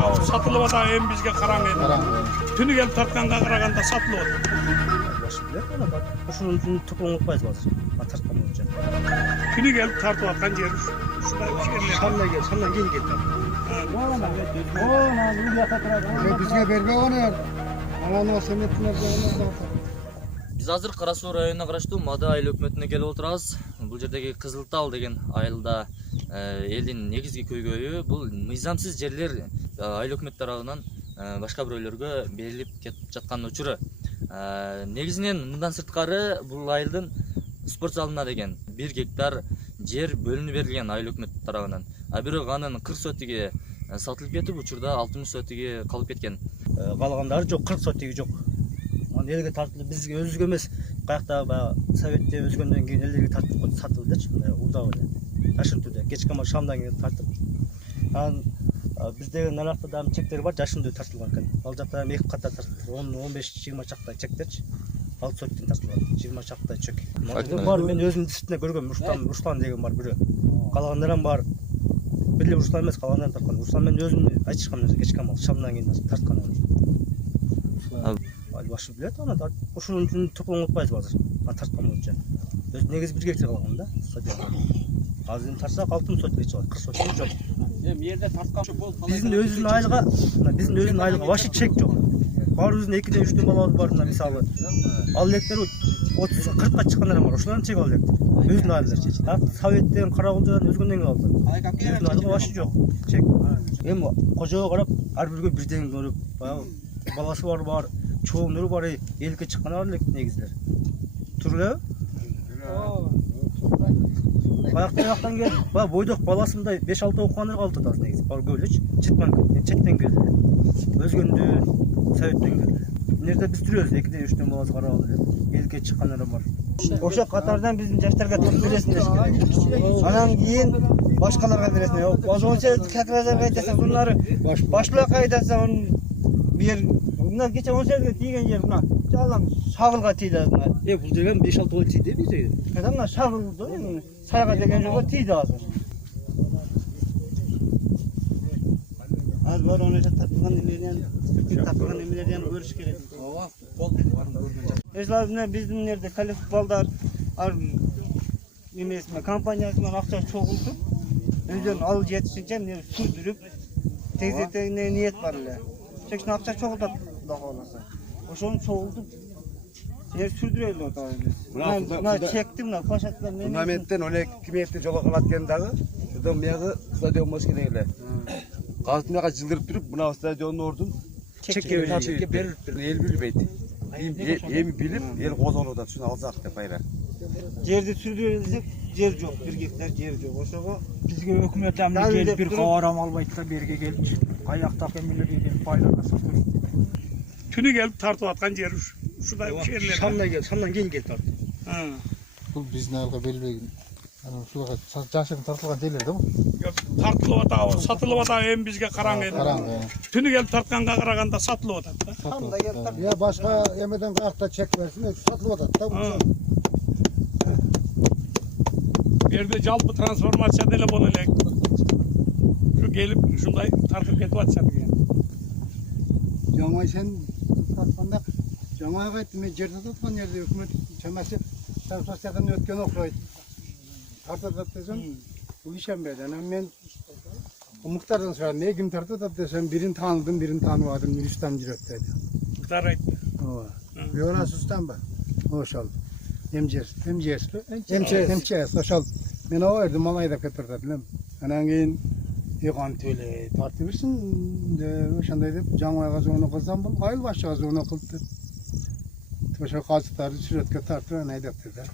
атабыз сатылып атабы эми бизге караң эми. Түнү келип тартканга караганда сатылып атат. Ошонун үчүн тупун утпайбыз азыр. Тарткан боюнча. Түнү келип тартып аткан жер ушундай жерлер. Шамдан кийин келди. Бизге бербей оны. Аланы семеттин Биз азыр Кара Суу районуна караштуу Мада айыл өкмөтүнө келип отурабыз. Бул жердеги Кызыл Тал деген айылда элдин негизги көйгөйү бул мыйзамсыз жерлер айыл өкмөт тарабынан башка бирөөлөргө берилип кетип жаткан учуру. Негизинен мындан сырткары бул айылдын спорт залына деген 1 гектар жер бөлүнүп берилген айыл өкмөт тарабынан. А бирок анын 40 сотиге сатылып кетип, учурда 60 сотиге калып кеткен. Калгандары жок, 40 сотиги жок. Аны элге тартылып, бизге өзүгө эмес, каякта баягы советте өзгөндөн кийин элге тартып сатылдычы, мындай урдак эле. Жашын түрдө, кечке шамдан кийин тартып. Анан биздеги наракта дагы чектер бар, жашын түрдө тартылган экен. Ал жакта 2 катта тартылып, 10-15-20 чакта чектерчи. 6 соттон тартылган, 20 чакта чек. Бар, мен өзүм дистине көргөм, Руслан деген бар бирөө. Калгандарым бар. Бирли Руслан эмес, калгандар тарткан. Руслан мен өзүм айтышкан нерсе кечке мал, шамдан кийин тарткан. Башы билет аны да. Ошонун үчүн тупун утпайбыз азыр. Тарткан боюнча. Өз негизи 1 гектар калган да, стадион. Азыр тарсак 60 сотиге чыгат, 40 сотиге жок. Эми жерде тарткан болуп Биздин өзүнүн айылга вообще чек жок. Баарыбыздын 2-ден 3-төн балабыз бар, мисалы. Ал электер 30-40ка чыккандар бар, ошолордун чек ал электер. Өзүнүн айылдар чек. Советтен, Карагулжадан өзгөндөн алды. Өзүнүн айылга вообще жок чек. Эми кожого карап, ар бирге бирден көрүп, баягы баласы бар, чоңдору бар, элге чыккан бар элек негизлер. Турлабы? Каяктан келип, баягы бойдок баласындай 5-6 окугандар калды да негизи. Бар көбүлүчү, четтен келди. Өзгөндөн, советтен келди. Мына биз турабыз, 2-ден 3-төн баласы карап алып, элге чыккандар бар. Ошо катардан биздин жаштарга бересиндер керек. Анан кийин башкаларга бересиндер. Ошончо какразарга айтасаң, bunları башлакка айтасаң, бир мына кече 18ге тийген жер мына жалам шагылга тийди. Бул деген 5-6 бол тийди бизге. Мына шагылды, сайга деген жолго тийди азыр. Az var onu tatlıgan emirlerden görüş gerek. Esasında bizim nerede kalif balдар nimesine kampanyasından akça çoğuldu. Önceden al yetişince sürdürüp teyzetlerine niyet var öyle. Çünkü akça çoğuldu daha olursa. O şunun çoğuldu. Yer sürdürüyordu o da öyle. Buna çektim lan paşatlar. Fundamentten öyle kimiyette jola kalatken dağı. Şuradan biyağı stadion moskine öyle. Kazıtmaya жылдырып туруп, мына стадиондун ордун чекке берип эл билбейт. Эми билип, эл козголуп атат, шуну алсак деп айра. Жерди сүрдүрө десек, жер жок, 1 гектар жер жок. Ошого бизге өкмөт эмне келип бир кабарам албайт да берге келчү. Каяктак эмелерге келип байланасак. Түнү келип тартып аткан жер ушундай жерлер. Шамдан кийин келди тартып. Бул биздин айылга берилбеген. Анан ушуга жашын тартылган жерлер да бул. Тартылып атабы, сатылып атабы эми бизге караң эми. Түнү келип тартканга караганда сатылып атат да. Я башка эмеден каякта чек берсин, сатылып атат да бул. Бу жерде жалпы трансформация деле боло элек. Келип ушундай тартып кетип атышат экен. Жаңа сен тартканда жаңа айтты мен жерде таткан жерде өкмөт чамасы социалдан өткөн окшойт. Тартып атат десем, бул ишенбейт. Анан мен Муктардан сурадым, ким тартып атат десем, бирин тааныдым, бирин тааныбадым, Рустам жүрөт деди. Муктар айтты. Ооба. Бюрос Рустамбы? Ошол. МЧС, ошол. Мен ойдум, малайда кетип атат. Анан кийин Иған төле тартып берсин, ошондой деп жаңайга звонок кылсам, бул айыл башчыга звонок кылды. Ошо казыктарды сүрөткө тартып анан айдапты да.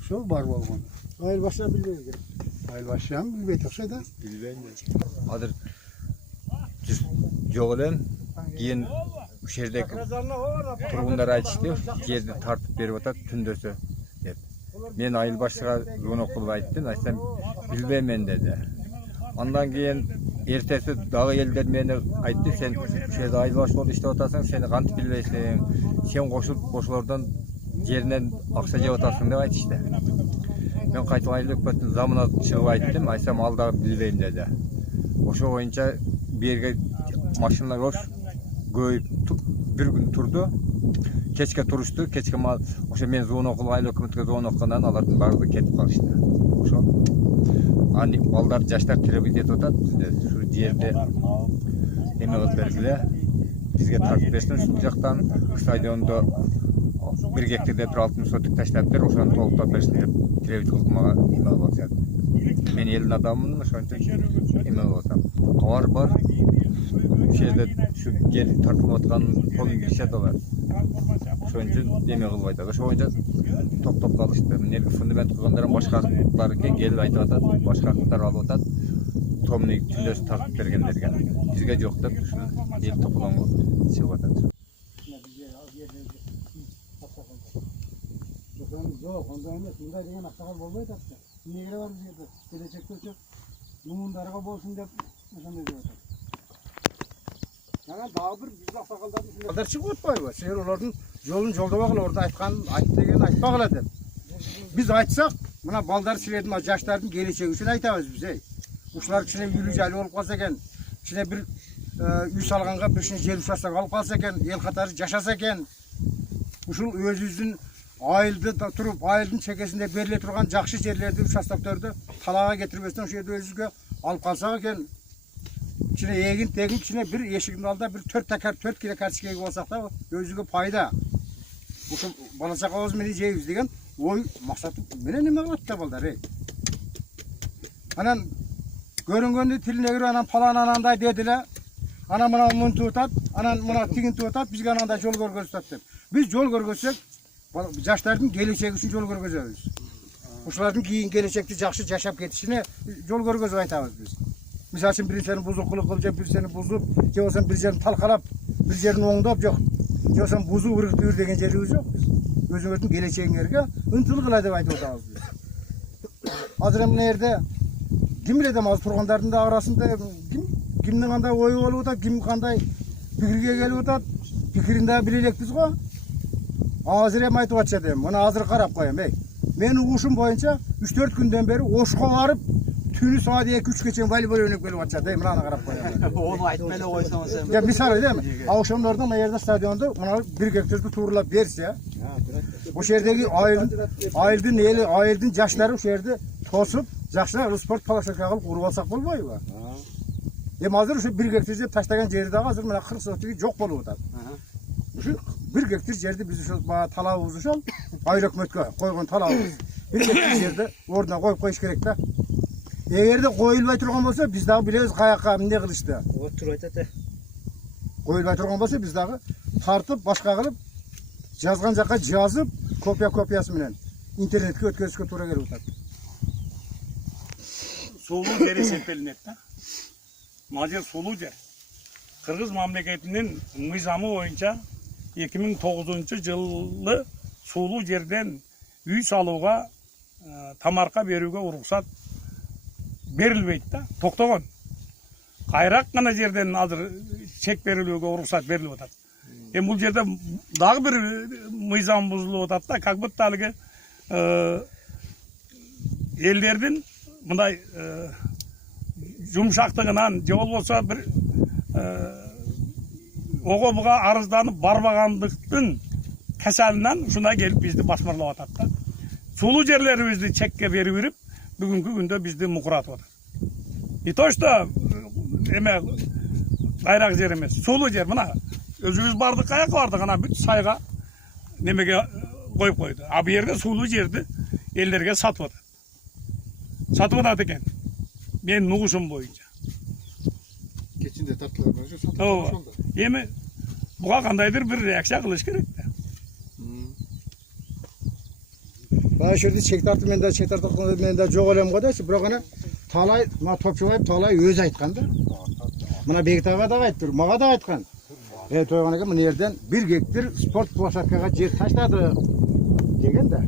Ошол бар болгон. ayıl başına bilmiyor. Айыл башчам билбейт окшойт да. Билбейм. Азыр жок элем. Кийин ушул жердеги тургундар айтышты, жерди тартып берип атат түндөсө деп. Мен айыл башчыга звонок кылып айттым, айтсам билбейм деди. Андан кийин эртеси дагы элдер мени айтты, сен ушул жерде айыл баш болуп иштеп атасың, сени кантип билбейсиң? Сен кошулуп ошолордон жеринен акча жеп атасың деп айтышты. Мен кайтып айыл өкмөтүнүн замына чыгып айттым, айтсам ал дагы билбейм деди. Ошо боюнча бу жерге машиналар ош көйүп bir gün turdu. Keçke turuştu. Keçke mal oşa men zona okul aylı hükümetke zona okugandan alardın bardı ketip kalıştı. Oşo. Ani balдар жаштар телевизия отат. Şu жерде эме кылып бергиле. Бизге тартып берсин ушул жактан стадиондо 1 гектарда 1.6 соток таштаптыр. Ошону толуктап берсин деп телевизия кылып мага эме кылып атышат. Мен элдин адаммын, ошон үчүн эме кылып атам. Товар бар. Şu yerде şu gel tartılıp atkан kolun girişet var. Ошон үчүн эме кылып айтат. Ошо боюнча токтоп калышты. Эмне фундамент кылгандарын башка актылар келип айтып атат, башка актылар алып атат. Томны түндөс тартып бергендерге. Бизге жок деп ушуну эл тополоңго чыгып атат. Yok, onda emez. Bunda деген ақсақал болбойт атты. Негре бар бизде. Келечекте өчөп, муундарга болсун деп ошондой деп атат. Жаңа дагы бир биз ақсақалдардын балдар чыгып атпайбы? Силер олардын жолун жолдобогула, орда айтканын айт деген айтпагыла деп. Biz айтсак, мына балдар силердин жаштардын келечеги үчүн айтабыз биз. Ушулар кичине үйлүү жайлуу болуп калса экен, кичине бир үй салганга бир кичине жер участок алып калса экен, эл катары жашаса экен. Ушул өзүбүздүн айылды туруп, айылдын чекесинде бериле турган жакшы жерлерди, участокторду талаага кетирбестен ошол жерде өзүбүзгө алып калсак экен. Кичине эгин тегин кичине бир эшигин алдында бир 4 кило карточкеге болсак да өзүгө пайда. Ушул бала чакабыз менен жейбиз деген ой максаты менен эме кылат да балдар. Анан көрүнгөндү тилине кирип анан палан анандай дедиле. Анан мына мынтип атат, анан мына тигинтип атат, бизге анандай жол көргөзүп деп. Биз жол көргөзсөк, жаштардын келечеги үчүн жол көргөзөбүз. Ушулардын кийин келечекти жакшы жашап кетишине жол көргөзүп айтабыз биз. Мисалы үчүн бир сени бузукулук кылып, же бир сени бузуп, же болсо бир жерин талкалап, бир жерин оңдоп жок. Же болсо бузуу үрүктүр деген жерибиз жок биз. Өзүңөрдүн келечегиңерге ынтылгыла деп айтып атабыз биз. Азыр эмне жерде ким билет азыр тургандардын да арасында кимдин кандай ою болуп атат, ким кандай пикирге келип атат, пикирин да биле элекпиз го. Азыр эми айтып атышат эми. Мына азыр карап коем, Менин угушум боюнча 3-4 күндөн бери Ошко барып, түнү саат 2-3ге чейин волейбол ойноп келип атышат, мынаны карап коем. Onu айтпай эле койсоңуз эми. Я мисалы дейм. Ошондордун мына жерде стадионду мына 1 гектарды туурулап берсе, ошол жердеги айылдын эли, айылдын жаштары ошол жерде тосуп, жакшы спорт площадка кылып уруп алсак болбойбу? Эми азыр ошо 1 гектар жер таштаган жери дагы азыр мына 40 сотыгы жок болуп атат. Ушул 1 гектар жерди биз ошол талабыбыз ошол айыл өкмөткө койгон талабыбыз. 1 гектар жерди ордуна коюп коюш керек да. Эгерде коюлбай турган болсо биз дагы билебиз каяка эмне кылышты. Вот туруп айтат. Коюлбай турган болсо биз дагы тартып башка кылып жазган жакка жазып копиясы менен интернетке өткөзүшкө туура келип атат. Сулуу жер эсептелинет да. Мажер сулуу жер. Кыргыз мамлекетинин мыйзамы боюнча 2009-жылы сулуу жерден үй салууга, тамарка берүүгө уруксат берилбейт да, токтогон. Кайрак гана жерден азыр чек берилүүгө уруксат берилип атат. Эми бул жерде дагы бир мыйзам бузулуп атат да, как будто алыгы элдердин мындай жумшактыгынан же болбосо бир ого буга арызданып барбагандыктын касалынан ушундай келип бизди басмырлап атат да. Сулуу жерлерибизди чекке берип бирип, бүгүнкү күндө бизди мукуратып атат. И то что эме кайрак жер эмес, сулуу жер мына өзүбүз бардык, каяка бардык, ана бүт сайга немеге коюп койду. А бу жерде сулуу жерди элдерге сатып атат. Сатып атат экен. Менин угушум боюнча. Keçinde tartılar var. Ооба. Эми буга кандайдыр бир реакция кылыш керек да. Баа жерде чек тартып мен да жок элем го дечи, бирок ана талай, мына Топчубаев талай өзү айткан да. Мына Бектайга да айттыр, мага да айткан. Тойгон экен мына жерден 1 гектар спорт площадкага жер таштады деген да.